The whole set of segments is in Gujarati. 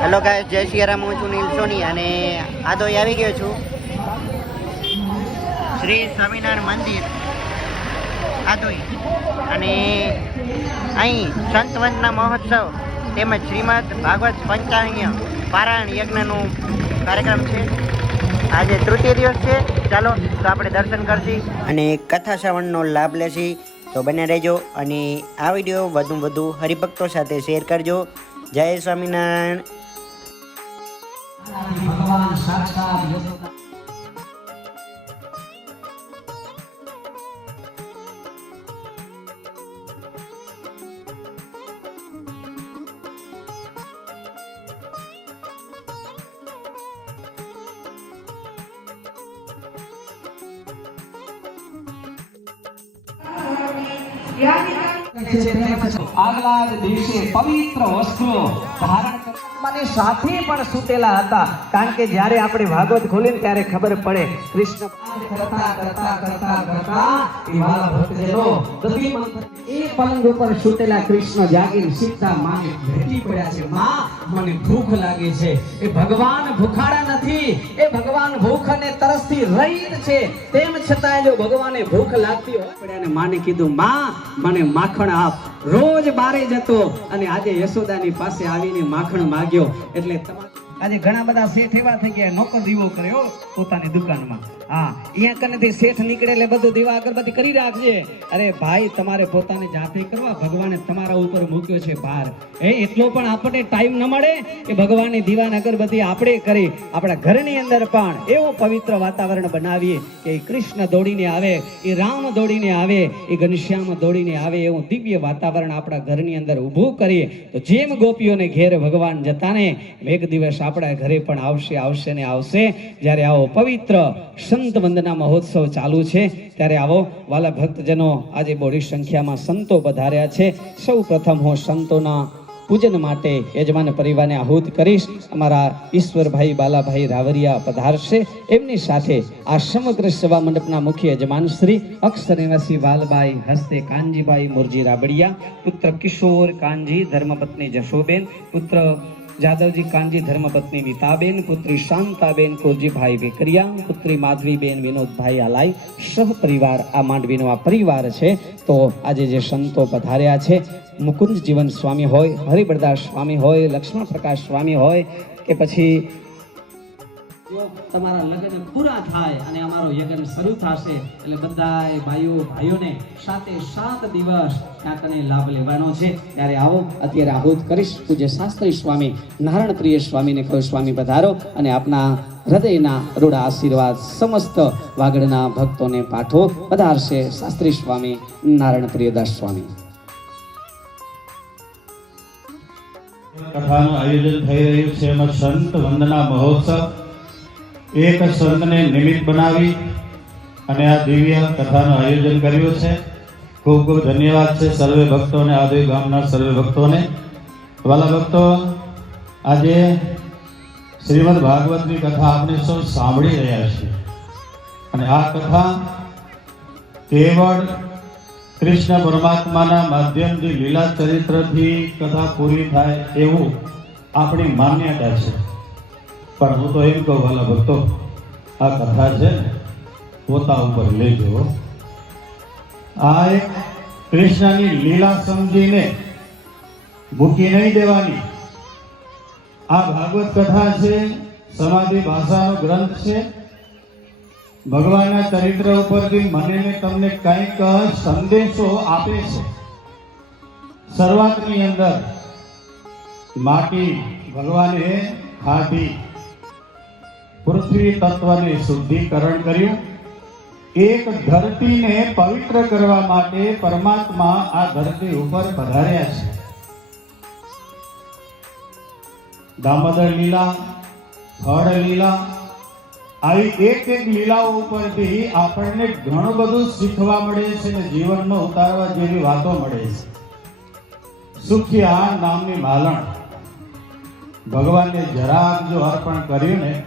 હેલો ગાય જય સિયારામ હું છું નીલ સોની અને આદોઈ આવી ગયો છું. શ્રી સ્વામિનારાયણ મંદિર. આદોઈ અને અહીં સંત વંદના મહોત્સવ તેમજ શ્રીમદ ભાગવત પંચાંગીય પારાયણ યજ્ઞનું કાર્યક્રમ છે. આજે તૃતીય દિવસ છે. ચાલો, તો આપણે દર્શન કરશી અને કથા શ્રવણનો લાભ લેશી. તો બને રહેજો અને આ વીડિયો વધુ વધુ હરિભક્તો સાથે શેર કરજો. જય સ્વામિનારાયણ. ભગવાન સાક્ષાત યશોદા આગલા દિવસે પવિત્ર વસ્ત્રો ધારણ કરવાની સાથે પણ સૂતેલા હતા. કારણ કે જ્યારે આપણે ભાગવત ખોલીને ત્યારે ખબર પડે, કૃષ્ણ માને ભગવાન ભૂખાડા નથી. એ ભગવાન ભૂખ અને તરસથી રહિત છે. તેમ છતાં જો ભગવાને ભૂખ લાગતી માને કીધું, માં, મને માખણ આપ. રોજ બારે જતો અને આજે યશોદાની પાસે આવીને માખણ માગ્યો એટલે તમારે આજે ઘણા બધા શેઠ એવા થઈ ગયા, નોકર દીવો કર્યો પોતાની દુકાનમાં. હા, અહીંયા કનેથી શેઠ નીકળે એટલે બધું દીવા અગરબત્તી કરી રાખજે. અરે ભાઈ, તમારે પોતાને જાતે કરવા, ભગવાને તમારા ઉપર મૂક્યો છે ભાર. એ એટલો પણ આપણને ટાઈમ ન મળે કે ભગવાનની દીવાન અગરબત્તી આપણે કરી, આપણા ઘરની અંદર પણ એવો પવિત્ર વાતાવરણ બનાવીએ કે કૃષ્ણ દોડીને આવે એ રામ દોડીને આવે એ ઘનશ્યામ દોડીને આવે, એવું દિવ્ય વાતાવરણ આપણા ઘરની અંદર ઊભું કરીએ. તો જેમ ગોપીઓને ઘેર ભગવાન જતા ને એક દિવસ આપણા ઘરે પણ આવશે આવશે ને આવશે. જ્યારે આવો પવિત્ર સંત વંદના મહોત્સવ ચાલુ છે, ત્યારે આવો વાલા ભક્તજનો આજે બોડી સંખ્યામાં સંતો પધાર્યા છે. સૌ પ્રથમ હું સંતોના પૂજન માટે યજમાન પરિવારને આહુત કરીશ. અમારા ઈશ્વરભાઈ બાલાભાઈ રાવરિયા પધારશે. એમની સાથે આ સમગ્ર સેવા મંડપના મુખ્ય યજમાન શ્રી અક્ષર નિવાસી વાલભાઈ હસ્તે કાનજીભાઈ મુરજી રાબડિયા, પુત્ર કિશોર કાનજી, ધર્મપત્ની જશોબેન, પુત્ર જાદવજી કાનજી ધર્મપત્ની નીતાબેન પુત્રી શાંતાબેન, કોરજીભાઈ વેકરિયા, પુત્રી માધવીબેન વિનોદભાઈ આલાઈ, સહ પરિવાર, આ માંડવીનો આ પરિવાર છે. તો આજે જે સંતો પધાર્યા છે, મુકુંદ જીવન સ્વામી હોય હરિબરદાસ સ્વામી હોય, લક્ષ્મણ પ્રકાશ સ્વામી હોય, કે પછી તમારા લગ્ન પૂરા થાય અને અમારો યજ્ઞ શરૂ થશે. એટલે બધાએ ભાઈઓ, ભાઈઓને સાતે સાત દિવસ કાંકને લાભ લેવાનો છે. ત્યારે આવો, અત્યારે આહુત કરીશ. પૂજ્ય શાસ્ત્રી સ્વામી, નારાયણ પ્રિય સ્વામીને કહ્યું સ્વામી પધારો. અને આપના હૃદયના રૂડા આશીર્વાદ સમસ્ત વાગડના ભક્તોને પાઠો પધારશે શાસ્ત્રી સ્વામી, નારાયણ પ્રિયદાસ સ્વામી. કથાનું આયોજન થઈ રહ્યું છે એમાં સંત વંદના મહોત્સવ. એક સંતને નિમિત્ત બનાવી અને આ દિવ્ય કથાનું આયોજન કર્યું છે. ખૂબ ખૂબ ધન્યવાદ છે સર્વે ભક્તોને, આદિ ગામના સર્વે ભક્તોને. વાલા ભક્તો, આજે શ્રીમદ ભાગવતની કથા આપણે સૌ સાંભળી રહ્યા છીએ. અને આ કથા કેવળ કૃષ્ણ પરમાત્માના માધ્યમથી, લીલા ચરિત્રથી કથા પૂરી થાય એવું આપણી માન્યતા છે. પણ હું તો એમ કહું, વાલા ભક્તો, આ કથા છે ને, પોતા ઉપર લેજો આ એક કૃષ્ણની લીલા સમજીને મૂકી નહીં દેવાની. આ ભાગવત કથા છે, સમાધિ ભાષાનો ગ્રંથ છે. ભગવાનના ચરિત્ર ઉપરથી મને તમને કંઈક સંદેશો આપે છે. શરૂઆતની અંદર, માટી ભગવાને ખાધી. પૃથ્વી તત્વને શુદ્ધિકરણ કર્યું. એક ધરતીને પવિત્ર કરવા માટે પરમાત્મા આ ધરતી ઉપર પધાર્યા છે. દામોદર લીલા, ફળ લીલા, આવી એક એક લીલાઓ ઉપરથી આપણને ઘણું બધું શીખવા મળે છે અને જીવનમાં ઉતારવા જેવી વાતો મળે છે. સુખ્યા નામની માલણ. ભગવાનને જરાક જો અર્પણ કર્યું ને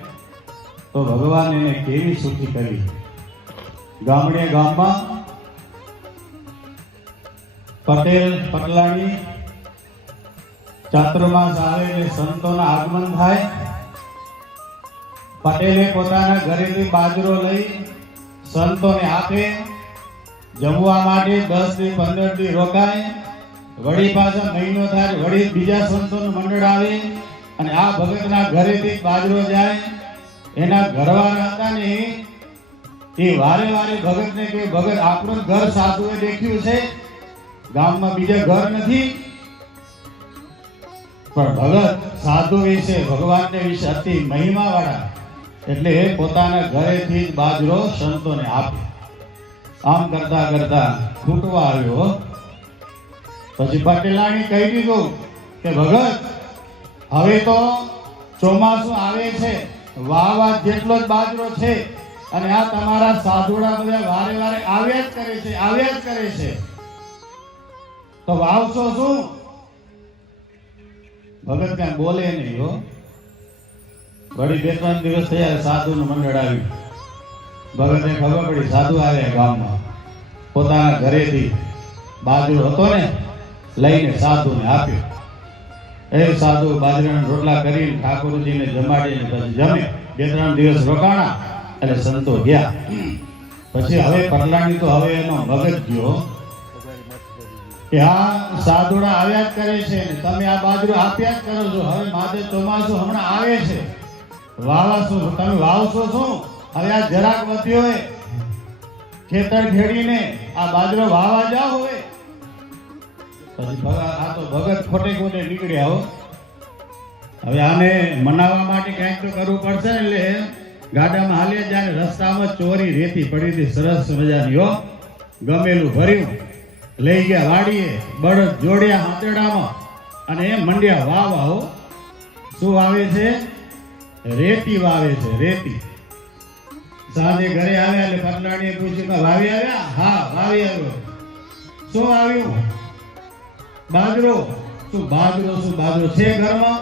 તો ભગવાન એને કેવી સુખી કરી? ગામડે ગામમાં પટેલ, પટલાણી ચાતુર્માસ આવે એટલે સંતોના આગમન થાય. પટેલે પોતાના ઘરેથી બાજરો લઈ સંતોને આપે. જમવા માટે દસથી પંદરથી રોકાય. વળી પાછા મહિનો થાય, વળી બીજા સંતોનું મંડળ આવે અને આ ભગતના ઘરેથી બાજરો જાય. એના ઘરવાળા હતા ને, એ વારે વારે ભગતને કે, ભગત, આપણું ઘર સાધુએ દેખ્યું છે. ગામમાં બીજા ઘર નથી. પણ ભગત સાધુ વિશે, ભગવાનને વિશે અતિ મહિમા વાળા એટલે પોતાના ઘરેથી જ બાજરો સંતોને આપે. આમ કરતા કરતા ખૂટવા આવ્યો પછી પટેલાણી કહી દીધું કે, ભગત, હવે તો ચોમાસું આવે છે. વાવા જેટલો જ બાજરો છે. અને આ તમારા સાધુડા બધા વારે વારે આવ્યા જ કરે છે, આવ્યા જ કરે છે. તો વાવશો શું? ભગત કઈ બોલે નહીં, હો. વળી બે ત્રણ દિવસ થયા સાધુનું મંડળ આવ્યું. ભગતને ખબર પડી, સાધુ આવ્યા ગામમાં. પોતાના ઘરેથી બાજુ હતો ને, લઈને સાધુને આપ્યો. સાધુ બાજરાના રોટલા કરીને ઠાકોરજીને જમાડીને પછી જમે. બે ત્રણ દિવસ રોકાણા એટલે સંતો ગયા. પછી હવે પરલાણી તો હવે એનો મગજ ગયો. સાધુડા આવ્યા જ કરે છે તમે આ બાજરો આપ્યા જ કરો છો. હવે માથે ચોમાસું હમણાં આવે છે. વાવાશો તમે વાવશો શું? હવે આ જરાક વધ્યો હોય. ખેતર ખેડીને આ બાજરો વાવા જાવ હવે. ભગત ખોટે ખોટે નીકળ્યા હો. હવે આને મનાવવા માટે કંઈક તો કરવું પડશે એટલે ગાડામાં હાલ્યા જાય રસ્તામાં ચોરી રેતી પડી હતી. સરસ મજાની હો. ગમેલું ભર્યું. લઈ ગયા વાડીએ, બળદ જોડ્યા હાથેડામાં. અને મંડ્યા વાવા હો. શું વાવે છે? રેતી વાવે છે, રેતી. સાંજે ઘરે આવ્યા એટલે પટલાણીએ પૂછ્યું વાવી આવ્યા? હા, વાવી આવ્યો. શું વાવ્યું? બાજરો. શું બાજરો શું બાજરો છે ઘરમાં?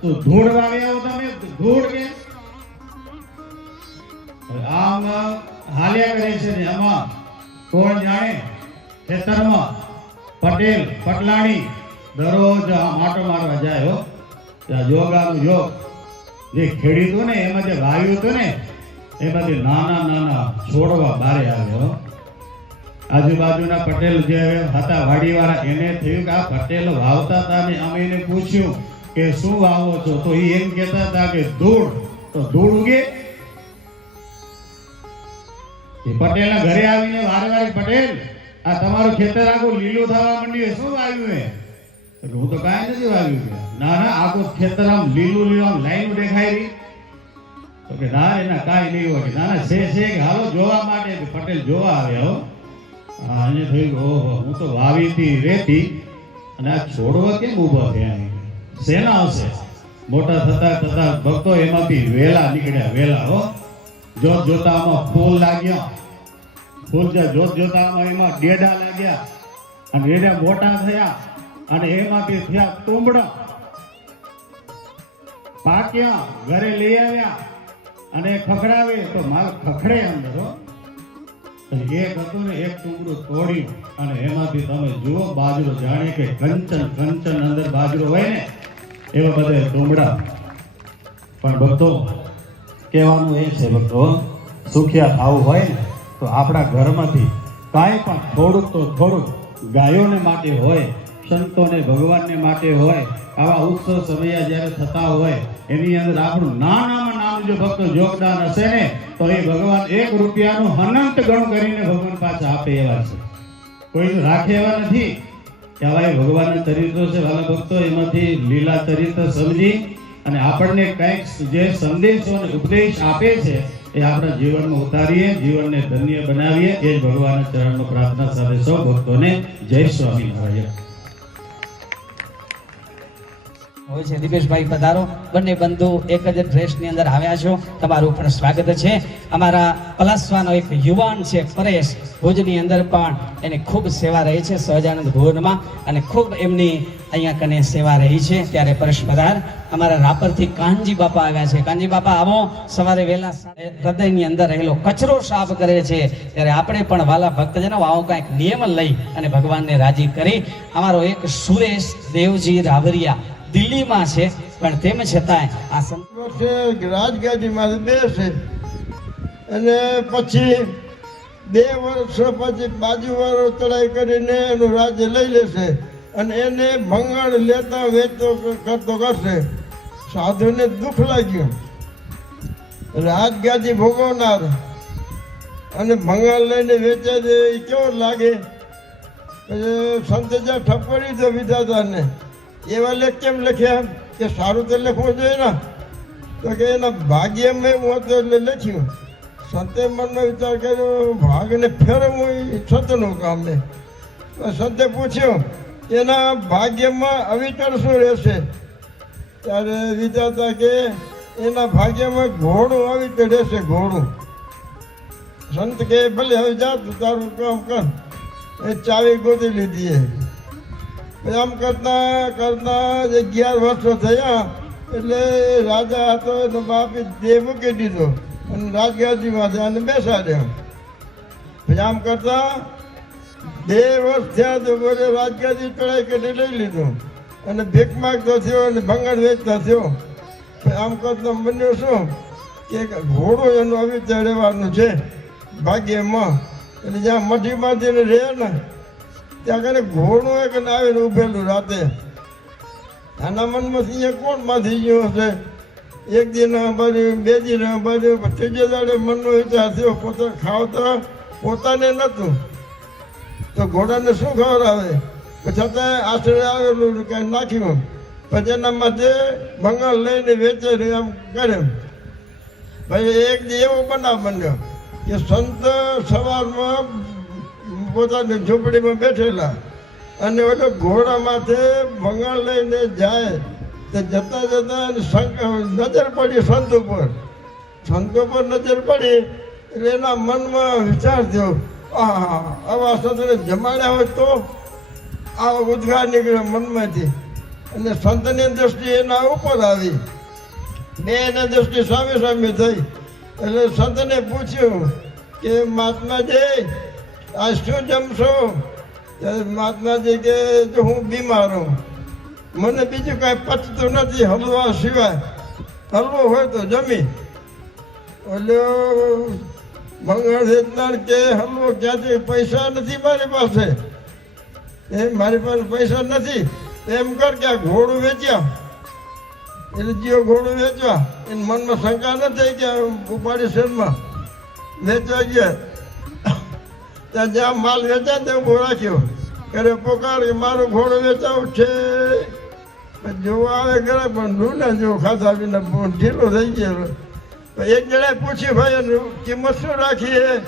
તો ધૂળ વાવ્યા તમે ધૂળ કે? આમ હાલ્યા કરે છે ને આમાં. કોણ જાણે? ખેતરમાં. પટેલ, પટલાણી. દરરોજ માટો મારવા જાય હો. ત્યાં યોગાનું યોગ. જે ખેડૂતો ને એમાં જે વાવ્યું હતું ને એમાંથી નાના નાના છોડવા બારે આવ્યો આજુબાજુના પટેલ જે હતા, વાડીવાળા, એને થયું કે આ પટેલ વાવતા હતા ને અમે એને પૂછ્યું કે શું વાવો છો? તો એ એમ કહેતા હતા કે ધૂળ. તો ધૂળ ઉગે. એ પટેલના ઘરે આવીને વારે વારે, પટેલ, આ તમારું ખેતર આખું લીલું થવા માંડ્યું શું વાવ્યું એ? હું તો કાંઈ નથી વાવ્યું. ના ના, આખું ખેતર આમ લીલું લીલું, આમ લાઈન દેખાય રહી. તો કે, ના, એના કાંઈ નહીં હોય. ના ના છે છે હાલો, જોવા માટે. પટેલ જોવા આવ્યા, હો. એને થયું ઓહો, હું તો વાવી હતી રેતી અને આ છોડવા કેમ ઊભા થયા? શેના હશે મોટા થતા થતા ભક્તો એમાંથી વેલા નીકળ્યા, વેલા, હો. જોત જોતામાં ફૂલ લાગ્યા. ફૂલ જોત જોતામાં એમાં ડેડા લાગ્યા. અને ડેડા મોટા થયા. અને એમાંથી થયા તુંબડા. પાક્યા, ઘરે લઈ આવ્યા. અને ખખડાવે તો માલ ખખડે અંદર, હો. એક હતું ને એક ટુકડું તોડ્યું અને એમાંથી તમે જુઓ, બાજરો જાણે કે કંચન કંચન અંદર બાજરો હોય ને, એવા બધા ટુમડા પણ ભક્તો, કહેવાનું એ છે ભક્તો, સુખિયા ખાવું હોય ને, તો આપણા ઘરમાંથી કાંઈ પણ થોડુંક તો થોડુંક ગાયોને માટે હોય, સંતોને, ભગવાનને માટે હોય, આવા ઉત્સવ સમયા જ્યારે થતા હોય, એની અંદર આપણું નાનામાં નાનું જો ભક્તો યોગદાન હશે ને, તો એ ભગવાન એક રૂપિયાનું અનંત ગણ કરીને ભગવાન પાછા આપે એવા છે. કોઈ રાખે એવા નથી. કહેવાય ભગવાનના ચરિત્રો છે, વાલા ભક્તો, એમાંથી લીલા ચરિત્ર સમજી અને આપણને કંઈક જે સંદેશો અને ઉપદેશ આપે છે, એ આપણા જીવનમાં ઉતારીએ, જીવનને ધન્ય બનાવીએ, એ જ ભગવાનના ચરણનો પ્રાર્થના સાથે સૌ ભક્તોને જય સ્વામિનારાયણ. હોય છે. દિપેશભાઈ પધારો. બંને બંધુ એક જ ડ્રેસની અંદર આવ્યા છો. તમારું પણ સ્વાગત છે. અમારા પલાસવાનો એક યુવાન છે, પરેશ. ભુજની અંદર પણ એની ખૂબ સેવા રહી છે, સહજાનંદ ભુવનમાં. અને ખૂબ એમની અહીંયા કને સેવા રહી છે. ત્યારે પરેશ પધાર. અમારા રાપરથી કાનજી બાપા આવ્યા છે. કાનજી બાપા, આવો. સવારે વહેલા હૃદયની અંદર રહેલો કચરો સાફ કરે છે. ત્યારે આપણે પણ વાલા ભક્તજનો આવો કાંઈક નિયમ લઈ અને ભગવાનને રાજી કરી. અમારો એક સુરેશ દેવજી રાવરિયા દિલ્હીમાં છે, પણ તેમ છતાંય આ સંતો છે રાજગાદીમાં બેસે અને પછી બે વર્ષ પછી બાજુવાળો ચડાઈ કરીને એનું રાજ્ય લઈ લેશે અને એને ભંગાણ લેતા વેચતો કરતો કરશે. સાધુને દુઃખ લાગ્યું. રાજગાદી ભોગવનાર અને ભંગાણ લઈને વેચે છે એ કેવો લાગે? પછી ઠપકડી દો વિધાતાને. એવા લેખ કેમ લખ્યા કે સારું તો લખવું જોઈએ ને. તો કે એના ભાગ્યમાં હું તો લખ્યું. સંતે મનમાં વિચાર કર્યો ભાગને ફેરવવું એ સતનું કામ. ને તો સંતે પૂછ્યું, એના ભાગ્યમાં અવિચળ શું રહેશે? ત્યારે વિચારતા કે એના ભાગ્યમાં ઘોડું અવિચળ રહેશે, ઘોડું. સંત કે, ભલે હવે જા તારું કામ કર. એ ચાવી ગોતી લીધી એ આમ કરતા કરતા અગિયાર વર્ષો થયા, એટલે રાજા હતો, એનો બાપે દેહ મૂકી દીધો અને રાજગાદીમાં અને બેસાડ્યા. પછી આમ કરતા બે વર્ષ થયા તો બોલે, રાજગાદી ચડાઈ કરી લઈ લીધું. અને ભીખ માગતો થયો અને ભંગણ વેચતા થયો. આમ કરતા બન્યો શું? કે ઘોડો એનું આવી રહેવાનું છે, ભાગ્યમાં. એટલે જ્યાં મઠીમાંથી રહે ને ત્યાં કને ઘોડું એક આવીને ઉભેલું રાતે. આના મનમાં સિંહ કોણ બાંધી ગયો હશે? એક દિન બાજુ, બે દિન બાજુ ત્રીજે દાડે મનનો વિચાર થયો, પોતે ખાવતા પોતાને નહોતું. તો ઘોડાને શું ખબર આવે? છતાં આશરે આવેલું કાંઈ નાખ્યું. પછી એના માટે મંગળ લઈને વેચે આમ કરે પછી એક દી એવો બનાવ બન્યો કે સંત સવારમાં પોતાની ઝૂંપડીમાં બેઠેલા. અને ઓલો ઘોડા માથે ભંગાણ લઈને જાય તો જતા જતા નજર પડી સંત ઉપર. સંત ઉપર નજર પડી એટલે એના મનમાં વિચાર થયો, આહા, આવા સંતને જમાડ્યા હોય તો આ ઉદ્ગાર નીકળ્યો મનમાંથી. અને સંતની દ્રષ્ટિ એના ઉપર આવી. બે એના દ્રષ્ટિ સામે સામે થઈ. એટલે સંતને પૂછ્યું કે, મહાત્માજી આ શું જમશો? મહાત્માજી કે હું બીમાર હું મને બીજું કાંઈ પચતું નથી હલવા સિવાય. હલવો હોય તો જમી. ઓલો મંગળ કે હલવો ક્યાંથી? પૈસા નથી મારી પાસે. એ મારી પાસે પૈસા નથી. એમ કર કે ઘોડું વેચ્યા. એટલે જીઓ ઘોડું વેચવા એને મનમાં શંકા ન થઈ કે ઉપાડી શહેરમાં વેચવા ગયા. ત્યાં જ્યાં માલ વેચાય ત્યાં ઊભો રાખ્યો. કરે પોકાર, મારું ઘોડું વેચાવું છે. જોવા આવે ઘરે, પણ ડૂના જેવો ખાધા વિના ઢીલો થઈ ગયો એક જણાએ પૂછ્યું, ભાઈ, એનું કિંમત શું રાખી છે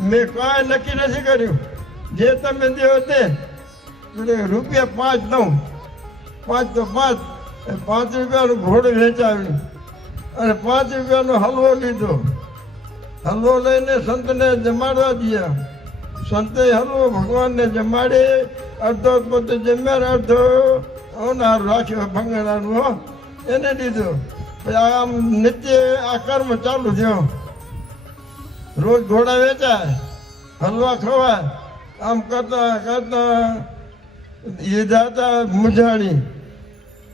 મેં કાંઈ નક્કી નથી કર્યું. જે તમે દેવો તે. એટલે રૂપિયા પાંચ દઉં. પાંચ તો પાંચ. પાંચ રૂપિયાનું ઘોડ વેચાવ્યું. અને પાંચ રૂપિયાનો હલવો લીધો. હલવો લઈને સંતને જમાડવા દીધા સંતે હલવો ભગવાનને જમાડે અડધો પોતે જમ્યા અડધો અવનાર રાખ્યો હો. એને દીધો. પછી આમ નિત્ય આ કર્મ ચાલુ થયો. રોજ ઘોડા વેચાય, હલવા ખવાય. આમ કરતા કરતા એ દાદા મૂંઝાણી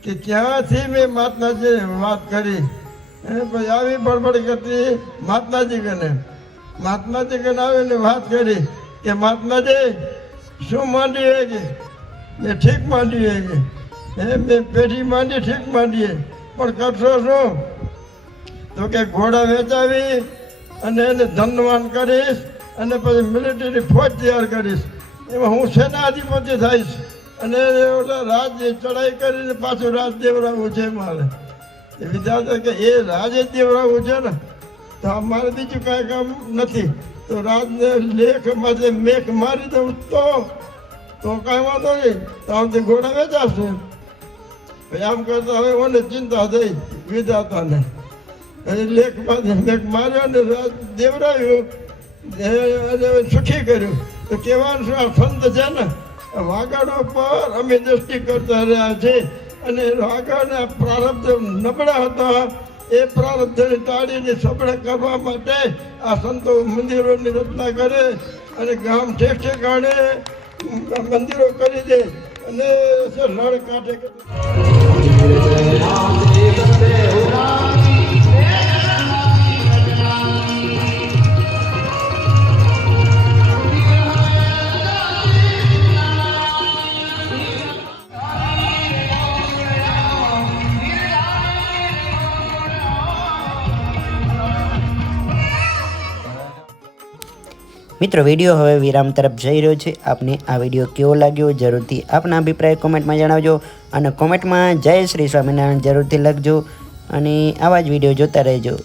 કે ક્યાંથી મેં માતાજી વાત કરી? એ પછી આવી બડબડ કરતી માતાજી કને. માતાજી કને આવીને વાત કરી. કે મહાત્માજી શું માંડી હોય છે એ ઠીક માંડી હોય છે એ બે પેઢી માંડી ઠીક માંડીએ. પણ કરશો શું? તો કે ઘોડા વેચાવી અને એને ધનવાન કરીશ અને પછી મિલિટરી ફોજ તૈયાર કરીશ. એમાં હું સેનાધિપતિ થઈશ અને ઓલા રાજ્ય ચડાઈ કરીને પાછું રાજ દેવરાવું છે મારે. એ વિચારતા કે એ રાજે દેવરાવું છે ને? તો અમારે બીજું કાંઈ કામ નથી. તો રાતને લેખ માટે મેઘ મારી દઉં તો? તો કાંઈ વાંધો નહીં. તો આમથી ઘોડા વેચાશે આમ કરતા હવે મને ચિંતા થઈ વિધાતાને. અને લેખ માર્યો ને રાત દેવરાયું. સુખી કર્યું. તો કહેવાનું શું આ સંત છે ને વાગડો પર અમે દ્રષ્ટિ કરતા રહ્યા છે અને વાગાડના પ્રારબ્ધ નબળા હતા. એ પ્રારબ્ધને ટાળીને સફળ કરવા માટે આ સંતો મંદિરોની રચના કરે અને ગામ ઠેક ઠેકાણે મંદિરો કરી દે અને રણ કાંઠે મિત્રો, વીડિયો હવે વિરામ તરફ જઈ રહ્યો છે. આપને આ વીડિયો કેવો લાગ્યો જરૂરથી આપના અભિપ્રાય કોમેન્ટમાં જણાવજો અને કોમેન્ટમાં જય શ્રી સ્વામિનારાયણ જરૂરથી લખજો અને આવા જ વીડિયો જોતા રહેજો.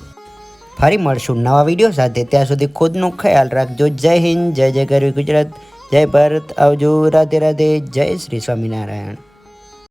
ફરી મળશું નવા વીડિયો સાથે. ત્યાં સુધી ખુદનો ખ્યાલ રાખજો. જય હિન્દ, જય જય ગરવી ગુજરાત, જય ભારત. આવજો. રાધે રાધે. જય શ્રી સ્વામિનારાયણ.